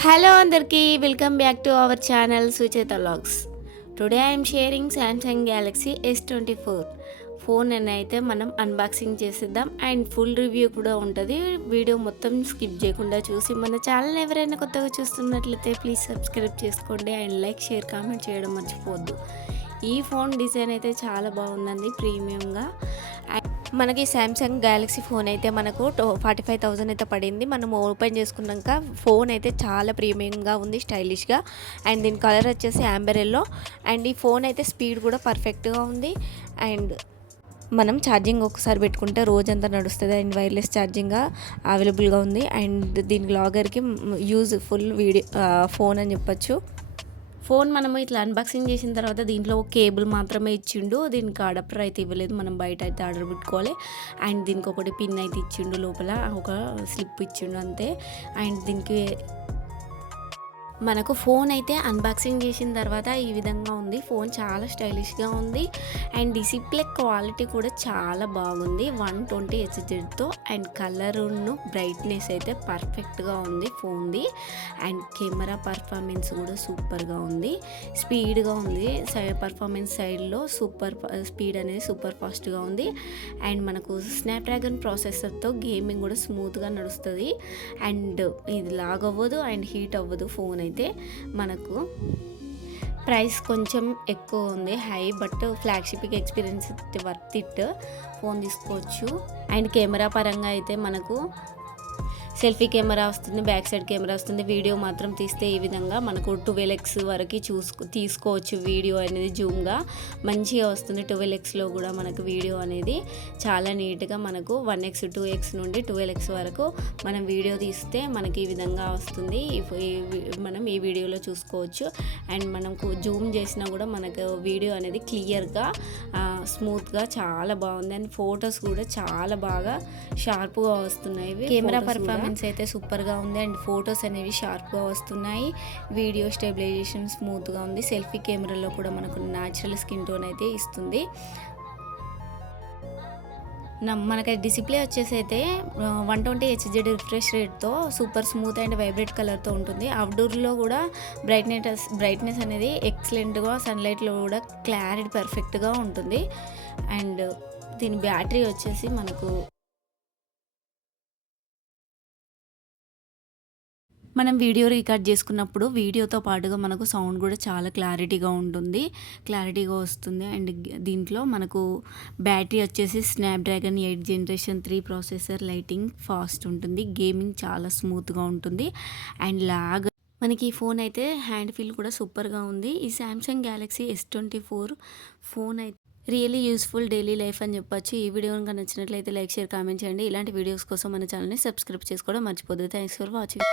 Hello అందరికీ welcome back to our channel Sucheta vlogs. Today I'm sharing Samsung Galaxy S24 phone అని అయితే మనం unboxing చేసేద్దాం అండ్ ఫుల్ రివ్యూ కూడా ఉంటుంది. వీడియో మొత్తం స్కిప్ చేయకుండా చూసి మన ఛానల్ ఎవరైనా కొత్తగా చూస్తున్నట్లయితే ప్లీజ్ సబ్స్క్రైబ్ చేసుకోండి అండ్ లైక్ షేర్ కామెంట్ చేయడం మర్చిపోవద్దు. ఈ ఫోన్ డిజైన్ అయితే చాలా బాగుందండి, ప్రీమియంగా. మనకి సామ్సంగ్ గ్యాలక్సీ ఫోన్ అయితే మనకు 45,000 అయితే పడింది. మనం ఓపెన్ చేసుకున్నాక ఫోన్ అయితే చాలా ప్రీమియంగా ఉంది, స్టైలిష్గా. అండ్ దీని కలర్ వచ్చేసి యాంబర్ ఎల్లో. అండ్ ఈ ఫోన్ అయితే స్పీడ్ కూడా పర్ఫెక్ట్గా ఉంది. అండ్ మనం ఛార్జింగ్ ఒకసారి పెట్టుకుంటే రోజంతా నడుస్తుంది అండ్ వైర్లెస్ ఛార్జింగ్గా అవైలబుల్గా ఉంది. అండ్ దీని లాగర్కి యూజ్ఫుల్ ఫోన్ అని చెప్పచ్చు. ఫోన్ మనము ఇట్లా అన్బాక్సింగ్ చేసిన తర్వాత దీంట్లో కేబుల్ మాత్రమే ఇచ్చిండు, దీనికి అడాప్టర్ అయితే ఇవ్వలేదు. మనం బయట అయితే ఆర్డర్ పెట్టుకోవాలి. అండ్ దీనికి ఒకటి పిన్ అయితే ఇచ్చిండు, లోపల ఒక స్లిప్ ఇచ్చిండు అంతే. అండ్ దీనికి మనకు ఫోన్ అయితే అన్బాక్సింగ్ చేసిన తర్వాత ఈ విధంగా ఉంది. ఫోన్ చాలా స్టైలిష్గా ఉంది అండ్ డిస్ప్లే క్వాలిటీ కూడా చాలా బాగుంది, 120 Hzతో. అండ్ కలరును బ్రైట్నెస్ అయితే పర్ఫెక్ట్గా ఉంది ఫోన్ది. అండ్ కెమెరా పర్ఫార్మెన్స్ కూడా సూపర్గా ఉంది, స్పీడ్గా ఉంది. పర్ఫార్మెన్స్ సైడ్లో స్పీడ్ అనేది సూపర్ ఫాస్ట్గా ఉంది. అండ్ మనకు స్నాప్డ్రాగన్ ప్రాసెసర్తో గేమింగ్ కూడా స్మూత్గా నడుస్తుంది. అండ్ ఇది లాగ్ అవ్వదు అండ్ హీట్ అవ్వదు. ఫోన్ అయితే మనకు ప్రైస్ కొంచెం ఎక్కువ ఉంది, high, but flagship experience worth it. Phone తీసుకోవచ్చు. అండ్ కెమెరా పరంగా అయితే మనకు సెల్ఫీ కెమెరా వస్తుంది, బ్యాక్ సైడ్ కెమెరా వస్తుంది. వీడియో మాత్రం తీస్తే ఈ విధంగా మనకు 12x వరకు తీసుకోవచ్చు. వీడియో అనేది జూమ్గా మంచిగా వస్తుంది. 12xలో కూడా మనకు వీడియో అనేది చాలా నీట్గా మనకు 1x 2x నుండి 12x వరకు మనం వీడియో తీస్తే మనకి ఈ విధంగా వస్తుంది. మనం ఈ వీడియోలో చూసుకోవచ్చు. అండ్ మనకు జూమ్ చేసినా కూడా మనకు వీడియో అనేది క్లియర్గా స్మూత్గా చాలా బాగుంది. అండ్ ఫొటోస్ కూడా చాలా బాగా షార్ప్గా వస్తున్నాయి. కెమెరా పర్ఫార్మెన్స్ అయితే సూపర్గా ఉంది అండ్ ఫొటోస్ అనేవి షార్ప్గా వస్తున్నాయి. వీడియో స్టెబిలైజేషన్ స్మూత్గా ఉంది. సెల్ఫీ కెమెరాలో కూడా మనకు న్యాచురల్ స్కిన్ టోన్ అయితే ఇస్తుంది. మనకి డిస్ప్లే వచ్చేసి అయితే 120 Hz రిఫ్రెష్ రేట్తో సూపర్ స్మూత్ అండ్ వైబ్రేట్ కలర్తో ఉంటుంది. అవుట్డోర్లో కూడా బ్రైట్నెస్ అనేది ఎక్సలెంట్గా, సన్లైట్లో కూడా క్లారిటీ పర్ఫెక్ట్గా ఉంటుంది. అండ్ దీని బ్యాటరీ వచ్చేసి మనకు మనం వీడియో రికార్డ్ చేసుకున్నప్పుడు వీడియోతో పాటుగా మనకు సౌండ్ కూడా చాలా క్లారిటీగా ఉంటుంది, క్లారిటీగా వస్తుంది. అండ్ దీంట్లో మనకు బ్యాటరీ వచ్చేసి Snapdragon 8 Gen 3 processor, lighting fast ఉంటుంది, గేమింగ్ చాలా స్మూత్గా ఉంటుంది. అండ్ మనకి ఈ ఫోన్ అయితే హ్యాండ్ ఫీల్ కూడా సూపర్గా ఉంది. ఈ సామ్సంగ్ గ్యాలక్సీ S24 ఫోన్ అయితే రియల్లీ యూస్ఫుల్ డైలీ లైఫ్ అని చెప్పొచ్చు. ఈ వీడియో కనుక నచ్చినట్లయితే లైక్ షేర్ కామెంట్ చేయండి. ఇలాంటి వీడియోస్ కోసం మన ఛానల్ని సబ్స్క్రైబ్ చేసుకోవడం మర్చిపోద్దు. Thanks for watching.